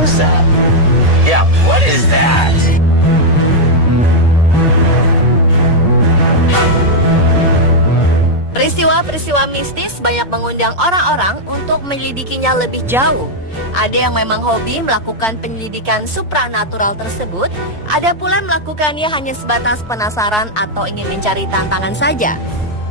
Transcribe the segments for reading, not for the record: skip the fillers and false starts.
was that? Yeah, what is that? Peristiwa-peristiwa mistis banyak mengundang orang-orang untuk menyelidikinya lebih jauh. Ada yang memang hobi melakukan penyelidikan supranatural tersebut, ada pula yang melakukannya hanya sebatas penasaran atau ingin mencari tantangan saja.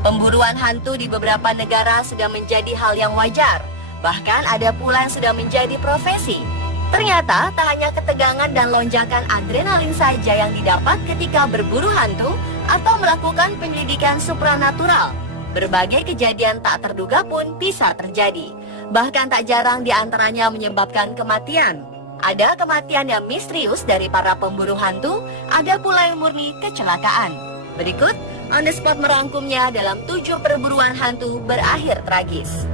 Pemburuan hantu di beberapa negara sudah menjadi hal yang wajar, bahkan ada pula yang sudah menjadi profesi. Ternyata tak hanya ketegangan dan lonjakan adrenalin saja yang didapat ketika berburu hantu atau melakukan penyelidikan supranatural. Berbagai kejadian tak terduga pun bisa terjadi. Bahkan tak jarang di antaranya menyebabkan kematian. Ada kematian yang misterius dari para pemburu hantu, ada pula yang murni kecelakaan. Berikut, On The Spot merangkumnya dalam 7 perburuan hantu berakhir tragis.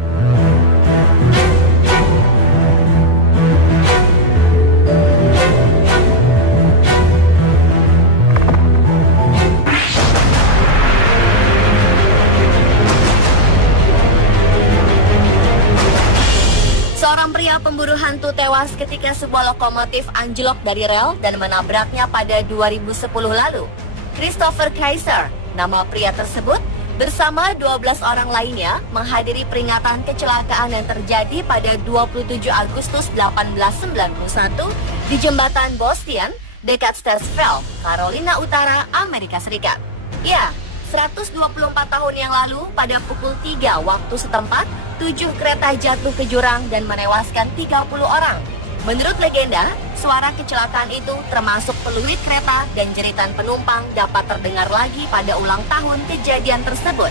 Seorang pria pemburu hantu tewas ketika sebuah lokomotif anjlok dari rel dan menabraknya pada 2010 lalu. Christopher Kaiser, nama pria tersebut, bersama 12 orang lainnya menghadiri peringatan kecelakaan yang terjadi pada 27 Agustus 1891 di jembatan Bostian dekat Stetsville, Carolina Utara, Amerika Serikat. Ya, 124 tahun yang lalu pada pukul 3 waktu setempat, 7 kereta jatuh ke jurang dan menewaskan 30 orang. Menurut legenda, suara kecelakaan itu termasuk peluit kereta dan jeritan penumpang dapat terdengar lagi pada ulang tahun kejadian tersebut.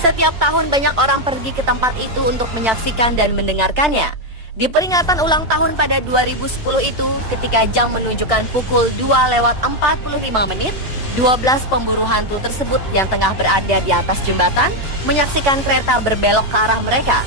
Setiap tahun banyak orang pergi ke tempat itu untuk menyaksikan dan mendengarkannya. Di peringatan ulang tahun pada 2010 itu, ketika jam menunjukkan pukul 2:45, 12 pemburu hantu tersebut yang tengah berada di atas jembatan menyaksikan kereta berbelok ke arah mereka.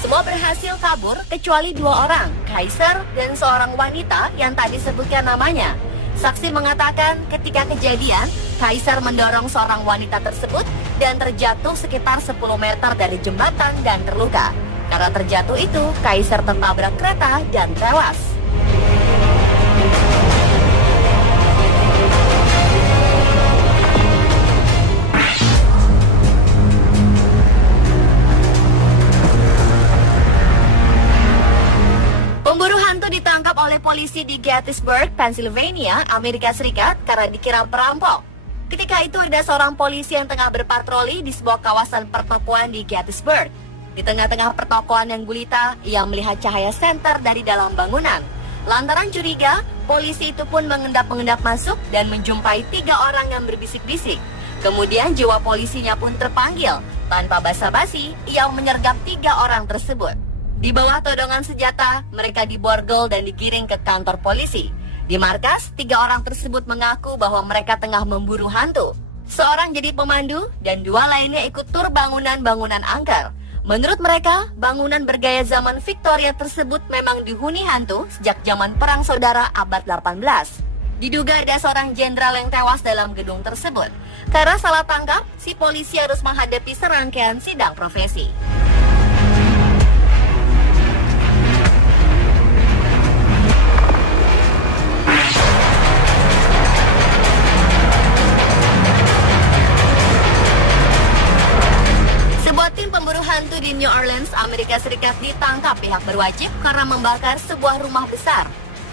Semua berhasil kabur kecuali 2 orang, Kaiser dan seorang wanita yang tak disebutkan namanya. Saksi mengatakan ketika kejadian, Kaiser mendorong seorang wanita tersebut dan terjatuh sekitar 10 meter dari jembatan dan terluka. Karena terjatuh itu, Kaiser tertabrak kereta dan tewas. Pemburu hantu ditangkap oleh polisi di Gettysburg, Pennsylvania, Amerika Serikat karena dikira perampok. Ketika itu ada seorang polisi yang tengah berpatroli di sebuah kawasan pertokoan di Gettysburg. Di tengah-tengah pertokoan yang gulita, ia melihat cahaya senter dari dalam bangunan. Lantaran curiga, polisi itu pun mengendap-mengendap masuk dan menjumpai 3 orang yang berbisik-bisik. Kemudian jiwa polisinya pun terpanggil. Tanpa basa-basi, ia menyergap 3 orang tersebut. Di bawah todongan senjata, mereka diborgol dan digiring ke kantor polisi. Di markas, 3 orang tersebut mengaku bahwa mereka tengah memburu hantu. Seorang jadi pemandu dan 2 lainnya ikut tur bangunan-bangunan angker. Menurut mereka, bangunan bergaya zaman Victoria tersebut memang dihuni hantu sejak zaman Perang Saudara abad 18. Diduga ada seorang jenderal yang tewas dalam gedung tersebut. Karena salah tangkap, si polisi harus menghadapi serangkaian sidang profesi. Tim pemburu hantu di New Orleans, Amerika Serikat ditangkap pihak berwajib karena membakar sebuah rumah besar.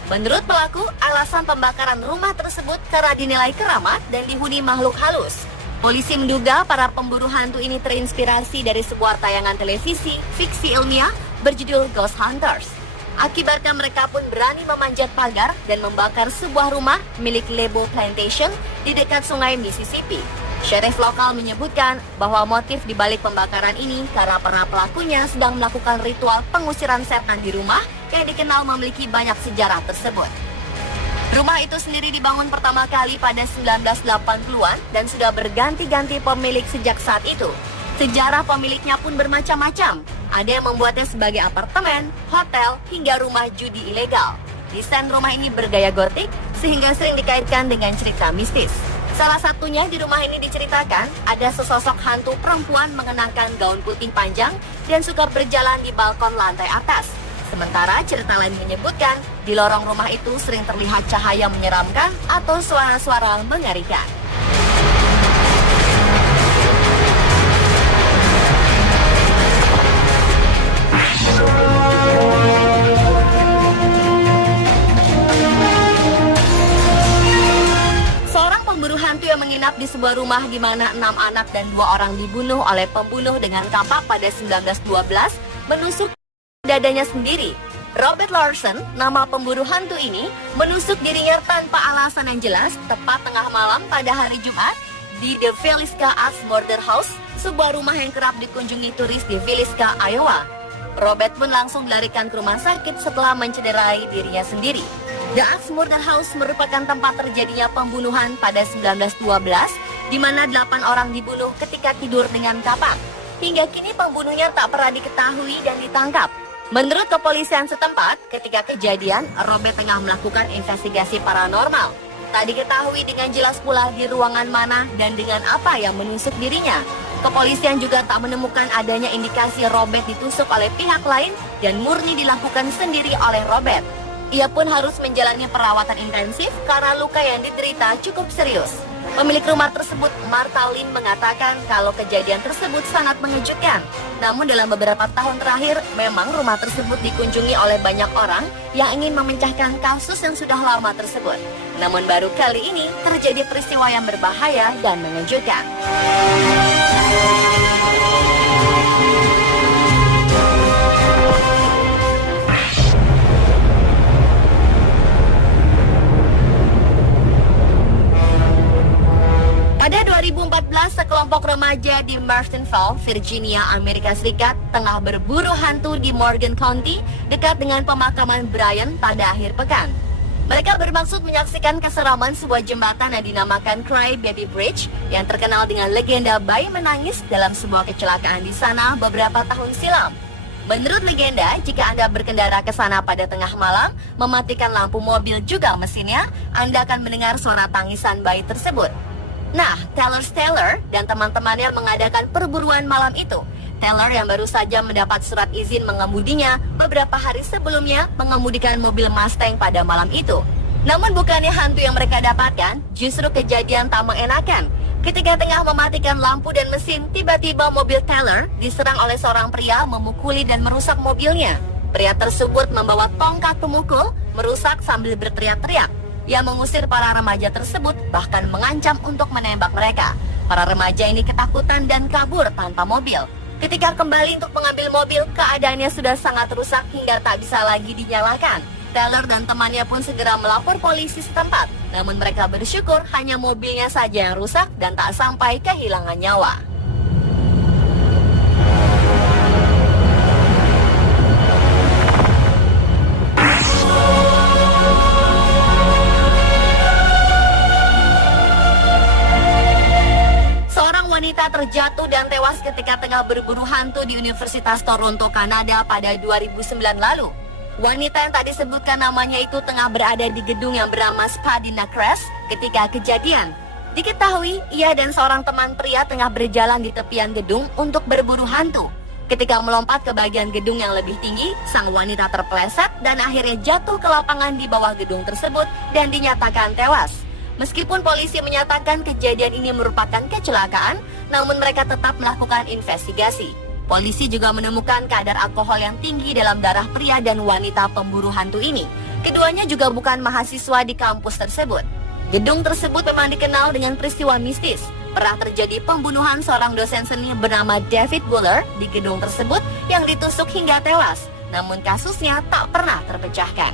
Menurut pelaku, alasan pembakaran rumah tersebut karena dinilai keramat dan dihuni makhluk halus. Polisi menduga para pemburu hantu ini terinspirasi dari sebuah tayangan televisi fiksi ilmiah berjudul Ghost Hunters. Akibatnya mereka pun berani memanjat pagar dan membakar sebuah rumah milik Lebo Plantation di dekat sungai Mississippi. Sheriff lokal menyebutkan bahwa motif di balik pembakaran ini karena para pelakunya sedang melakukan ritual pengusiran setan di rumah yang dikenal memiliki banyak sejarah tersebut. Rumah itu sendiri dibangun pertama kali pada 1980-an dan sudah berganti-ganti pemilik sejak saat itu. Sejarah pemiliknya pun bermacam-macam. Ada yang membuatnya sebagai apartemen, hotel, hingga rumah judi ilegal. Desain rumah ini bergaya gotik sehingga sering dikaitkan dengan cerita mistis. Salah satunya di rumah ini diceritakan ada sesosok hantu perempuan mengenakan gaun putih panjang dan suka berjalan di balkon lantai atas. Sementara cerita lain menyebutkan, di lorong rumah itu sering terlihat cahaya menyeramkan atau suara-suara mengerikan. Seorang pemburu hantu yang menginap di sebuah rumah di mana 6 anak dan 2 orang dibunuh oleh pembunuh dengan kapak pada 1912 menusuk dadanya sendiri. Robert Larson, nama pemburu hantu ini, menusuk dirinya tanpa alasan yang jelas tepat tengah malam pada hari Jumat di The Villisca Axe Murder House, sebuah rumah yang kerap dikunjungi turis di Villisca, Iowa. Robert pun langsung dilarikan ke rumah sakit setelah mencederai dirinya sendiri. The Axe Murder House merupakan tempat terjadinya pembunuhan pada 1912, di mana 8 orang dibunuh ketika tidur dengan kapak. Hingga kini pembunuhnya tak pernah diketahui dan ditangkap. Menurut kepolisian setempat, ketika kejadian, Robert tengah melakukan investigasi paranormal. Tak diketahui dengan jelas pula di ruangan mana dan dengan apa yang menusuk dirinya. Kepolisian juga tak menemukan adanya indikasi Robert ditusuk oleh pihak lain dan murni dilakukan sendiri oleh Robert. Ia pun harus menjalani perawatan intensif karena luka yang diderita cukup serius. Pemilik rumah tersebut, Martha Lynn, mengatakan kalau kejadian tersebut sangat mengejutkan. Namun dalam beberapa tahun terakhir, memang rumah tersebut dikunjungi oleh banyak orang yang ingin memecahkan kasus yang sudah lama tersebut. Namun baru kali ini terjadi peristiwa yang berbahaya dan mengejutkan. Pada 2014, sekelompok remaja di Martinsville, Virginia, Amerika Serikat tengah berburu hantu di Morgan County dekat dengan pemakaman Brian pada akhir pekan. Mereka bermaksud menyaksikan keseraman sebuah jembatan yang dinamakan Cry Baby Bridge yang terkenal dengan legenda bayi menangis dalam sebuah kecelakaan di sana beberapa tahun silam. Menurut legenda, jika Anda berkendara ke sana pada tengah malam, mematikan lampu mobil juga mesinnya, Anda akan mendengar suara tangisan bayi tersebut. Nah, Taylor dan teman-temannya mengadakan perburuan malam itu. Taylor yang baru saja mendapat surat izin mengemudinya beberapa hari sebelumnya mengemudikan mobil Mustang pada malam itu. Namun bukannya hantu yang mereka dapatkan, justru kejadian tak mengenakan. Ketika tengah mematikan lampu dan mesin, tiba-tiba mobil Taylor diserang oleh seorang pria memukuli dan merusak mobilnya. Pria tersebut membawa tongkat pemukul, merusak sambil berteriak-teriak. Ia mengusir para remaja tersebut, bahkan mengancam untuk menembak mereka. Para remaja ini ketakutan dan kabur tanpa mobil. Ketika kembali untuk mengambil mobil, keadaannya sudah sangat rusak hingga tak bisa lagi dinyalakan. Taylor dan temannya pun segera melapor polisi setempat. Namun mereka bersyukur hanya mobilnya saja yang rusak dan tak sampai kehilangan nyawa. Wanita terjatuh dan tewas ketika tengah berburu hantu di Universitas Toronto, Kanada pada 2009 lalu. Wanita yang tak disebutkan namanya itu tengah berada di gedung yang bernama Spadina Crest ketika kejadian. Diketahui, ia dan seorang teman pria tengah berjalan di tepian gedung untuk berburu hantu. Ketika melompat ke bagian gedung yang lebih tinggi, sang wanita terpeleset dan akhirnya jatuh ke lapangan di bawah gedung tersebut dan dinyatakan tewas. Meskipun polisi menyatakan kejadian ini merupakan kecelakaan, namun mereka tetap melakukan investigasi. Polisi juga menemukan kadar alkohol yang tinggi dalam darah pria dan wanita pemburu hantu ini. Keduanya juga bukan mahasiswa di kampus tersebut. Gedung tersebut memang dikenal dengan peristiwa mistis. Pernah terjadi pembunuhan seorang dosen seni bernama David Buller di gedung tersebut yang ditusuk hingga tewas. Namun kasusnya tak pernah terpecahkan.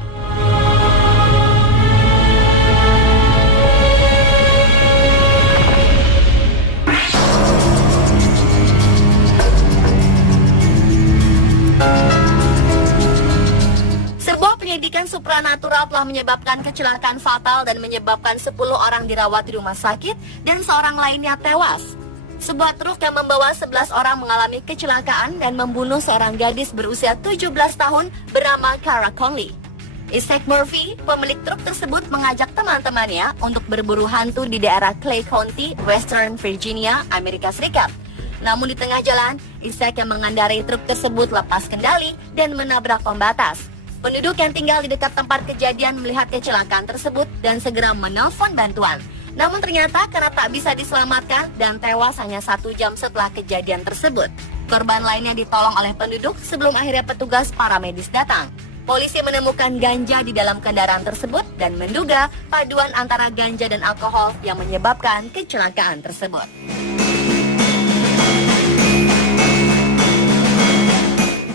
Sebuah penyelidikan supranatural telah menyebabkan kecelakaan fatal dan menyebabkan 10 orang dirawat di rumah sakit dan seorang lainnya tewas. Sebuah truk yang membawa 11 orang mengalami kecelakaan dan membunuh seorang gadis berusia 17 tahun bernama Cara Conley. Isaac Murphy, pemilik truk tersebut, mengajak teman-temannya untuk berburu hantu di daerah Clay County, Western Virginia, Amerika Serikat. Namun di tengah jalan, Ishak yang mengendarai truk tersebut lepas kendali dan menabrak pembatas. Penduduk yang tinggal di dekat tempat kejadian melihat kecelakaan tersebut dan segera menelpon bantuan. Namun ternyata karena tak bisa diselamatkan dan tewas hanya 1 jam setelah kejadian tersebut. Korban lainnya ditolong oleh penduduk sebelum akhirnya petugas paramedis datang. Polisi menemukan ganja di dalam kendaraan tersebut dan menduga paduan antara ganja dan alkohol yang menyebabkan kecelakaan tersebut.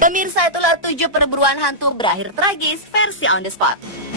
Pemirsa, itulah 7 perburuan hantu berakhir tragis versi On The Spot.